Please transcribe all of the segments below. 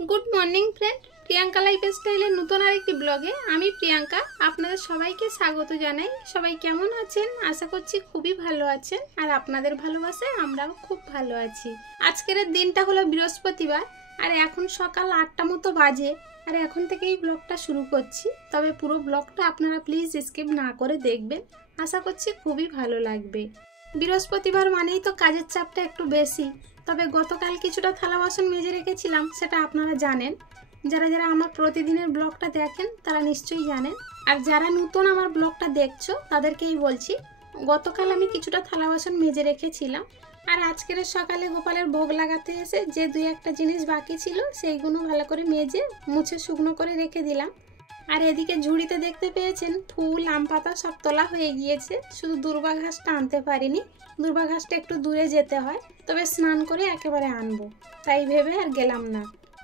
Good morning friend, Priyanka lifestyle नतून आरेकटी ब्लगे आमी प्रियंका आपनादेर सबाइके स्वागत जानाई। सबाई केमन आछेन? आशा करछि खूबই भालो आछेन और आपनादेर भालोबासाय आमराও खूब भालो आछि। आजकेर दिनटा हलो बृहस्पतिबार और एखन सकाल 8टा मतो बाजे और एखन थेकेई ब्लगटा शुरू करछि। तबे पुरो ब्लगटा आपनारा प्लिज स्किप ना करे देखबेन, आशा करछि खूबই भालो लागबे। बृहस्पतिबार मानेई तो काजेर चापटा एकटु बेशी। तबे गतकाल किछुटा थाला बासन मेजे रेखेछिलाम, सेटा आपनारा जानेन। যারা যারা আমার প্রতিদিনের ব্লগটা দেখেন তারা নিশ্চয়ই জানেন, আর যারা নতুন আমার ব্লগটা দেখছো তাদেরকেই বলছি গতকাল আমি কিছুটা থালা বাসন মেজে রেখেছিলাম আর আজকের সকালে গোপালের ভোগ লাগাতে এসে যে দুই একটা জিনিস বাকি ছিল সেইগুলো ভালো করে মেজে মুছে শুকনো করে রেখে দিলাম। আর এদিকে ঝুড়িতে দেখতে পেয়েছেন ফুল আম পাতা সব তোলা হয়ে গিয়েছে, শুধু দুর্বা ঘাসটা আনতে পারিনি। দুর্বা ঘাসটা একটু দূরে যেতে হয়, তবে স্নান করে একেবারে আনবো তাই ভেবে আর গেলাম না।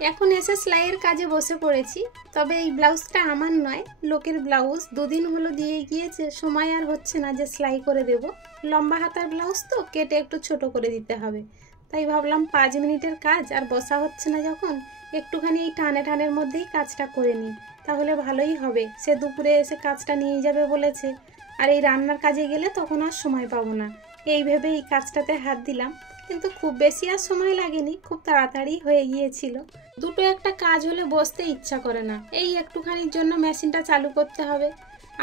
এখন এসে সেলাইয়ের কাজে বসে পড়েছি। তবে এই ব্লাউজটা আমার নয়, লোকের ব্লাউজ। দুদিন হলো দিয়ে গিয়েছে, সময় আর হচ্ছে না যে সেলাই করে দেব। লম্বা হাতার ব্লাউজ তো কেটে একটু ছোট করে দিতে হবে, তাই ভাবলাম 5 মিনিটের কাজ আর বসা হচ্ছে না যখন, একটুখানি এই টানের মধ্যেই কাজটা করে নিই, তাহলে ভালোই হবে। সে দুপুরে এসে কাজটা নিয়ে যাবে বলেছে, আর এই রান্নার কাজে গেলে তখন আর সময় পাবো না। এই ভেবে এই কাজটাতে হাত দিলাম, কিন্তু খুব বেশি আর সময় লাগেনি, খুব তাড়াতাড়ি হয়ে গিয়েছিল। দুটো একটা কাজ হলে বসতে ইচ্ছা করে না। এই একটুখানির জন্য মেশিনটা চালু করতে হবে,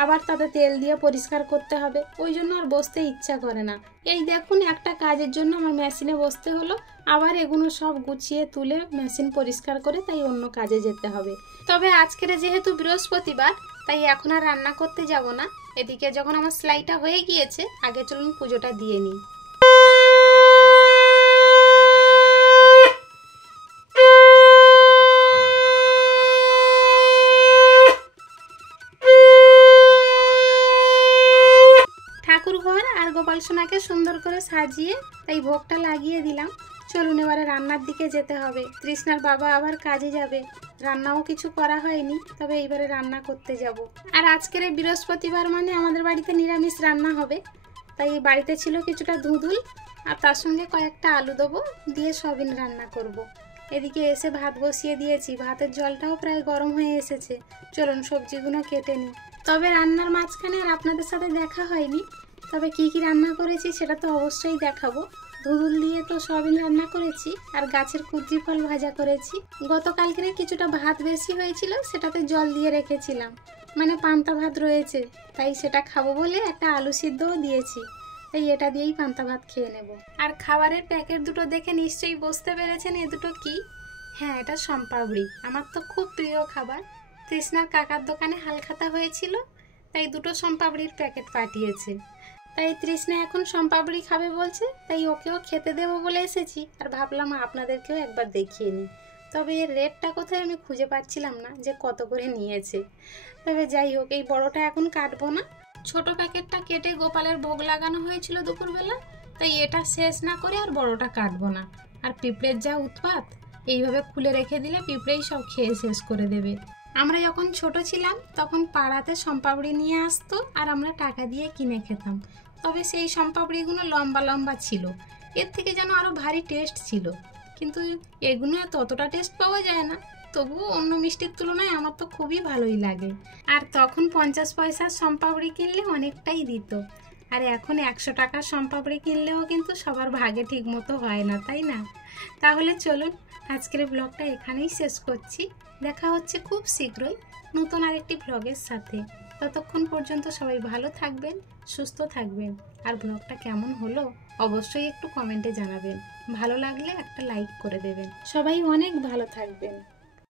আবার তাতে তেল দিয়ে পরিষ্কার করতে হবে, ওই জন্য আর বসতে ইচ্ছা করে না। এই দেখুন একটা কাজের জন্য আমার মেশিনে বসতে হলো, আবার এগুলো সব গুছিয়ে তুলে মেশিন পরিষ্কার করে তাই অন্য কাজে যেতে হবে। তবে আজকের যেহেতু বৃহস্পতিবার তাই এখন আর রান্না করতে যাব না। এদিকে যখন আমার সেলাইটা হয়ে গিয়েছে, আগে চলুন পুজোটা দিয়ে নিই। ঠাকুরঘর আর গোপাল সোনাকে সুন্দর করে সাজিয়ে তাই ভোগটা লাগিয়ে দিলাম। চলুন এবারে রান্নার দিকে যেতে হবে। তৃষ্ণার বাবা আবার কাজে যাবে, রান্নাও কিছু করা হয়নি, তবে এইবারে রান্না করতে যাব। আর আজকের বৃহস্পতিবার মানে আমাদের বাড়িতে নিরামিষ রান্না হবে, তাই বাড়িতে ছিল কিছুটা ধুঁধুল আর তার সঙ্গে কয়েকটা আলু দেবো দিয়ে সয়াবিন রান্না করব। এদিকে এসে ভাত বসিয়ে দিয়েছি, ভাতের জলটাও প্রায় গরম হয়ে এসেছে। চলুন সবজিগুলো কেটে নিই। তবে রান্নার মাঝখানে আর আপনাদের সাথে দেখা হয়নি, তবে কি কি রান্না করেছি সেটা তো অবশ্যই দেখাবো। ধুঁধুল দিয়ে তো সয়াবিন রান্না করেছি আর গাছের কুঁদরি ফল ভাজা করেছি। গতকালকে কিছুটা ভাত বেশি হয়েছিল, সেটাতে জল দিয়ে রেখেছিলাম, মানে পান্তা ভাত রয়েছে, তাই সেটা খাবো বলে একটা আলু সিদ্ধও দিয়েছি। তাই এটা দিয়েই পান্তা ভাত খেয়ে নেব। আর খাবারের প্যাকেট দুটো দেখে নিশ্চয়ই বুঝতে পেরেছেন এ দুটো কি। হ্যাঁ, এটা শম্পাবড়ি, আমার তো খুব প্রিয় খাবার। তৃষ্ণার কাকার দোকানে হালখাতা হয়েছিল, তাই দুটো শম্পাবড়ির প্যাকেট পাঠিয়েছে। তাই তৃষ্ণা এখন শম্পাবড়ি খাবে বলছে, তাই ওকেও খেতে দেবো বলে এসেছি। আর ভাবলাম আপনাদেরকেও একবার দেখিয়ে নিই। তবে এর রেটটা কোথায় আমি খুঁজে পাচ্ছিলাম না যে কত করে নিয়েছে। তবে যাই হোক, এই বড়টা এখন কাটবো না। ছোট প্যাকেটটা কেটে গোপালের ভোগ লাগানো হয়েছিল দুপুরবেলা, তাই এটা শেষ না করে আর বড়টা কাটবো না। আর পিঁপড়ের যা উৎপাত, এইভাবে খুলে রেখে দিলে পিঁপড়েই সব খেয়ে শেষ করে দেবে। আমরা যখন ছোট ছিলাম তখন পাড়াতে শম্পাবড়ি নিয়ে আসতো আর আমরা টাকা দিয়ে কিনে খেতাম। তবে সেই শম্পাবড়িগুলো লম্বা লম্বা ছিল, এর থেকে যেন আরও ভারী টেস্ট ছিল, কিন্তু এগুলো ততটা টেস্ট পাওয়া যায় না। তবুও অন্য মিষ্টির তুলনায় আমার তো খুবই ভালোই লাগে। আর তখন 50 পয়সার শম্পাবড়ি কিনলে অনেকটাই দিত, আর এখন 100 টাকার শম্পাবড়ি কিনলেও কিন্তু সবার ভাগে ঠিক মতো হয় না, তাই না? তাহলে চলুন আজকের ব্লগটা এখানেই শেষ করছি। দেখা হচ্ছে খুব শীঘ্রই নতুন আরেকটি ব্লগের সাথে। ততক্ষণ পর্যন্ত সবাই ভালো থাকবেন, সুস্থ থাকবেন। আর ব্লগটা কেমন হলো অবশ্যই একটু কমেন্টে জানাবেন। ভালো লাগলে একটা লাইক করে দেবেন। সবাই অনেক ভালো থাকবেন।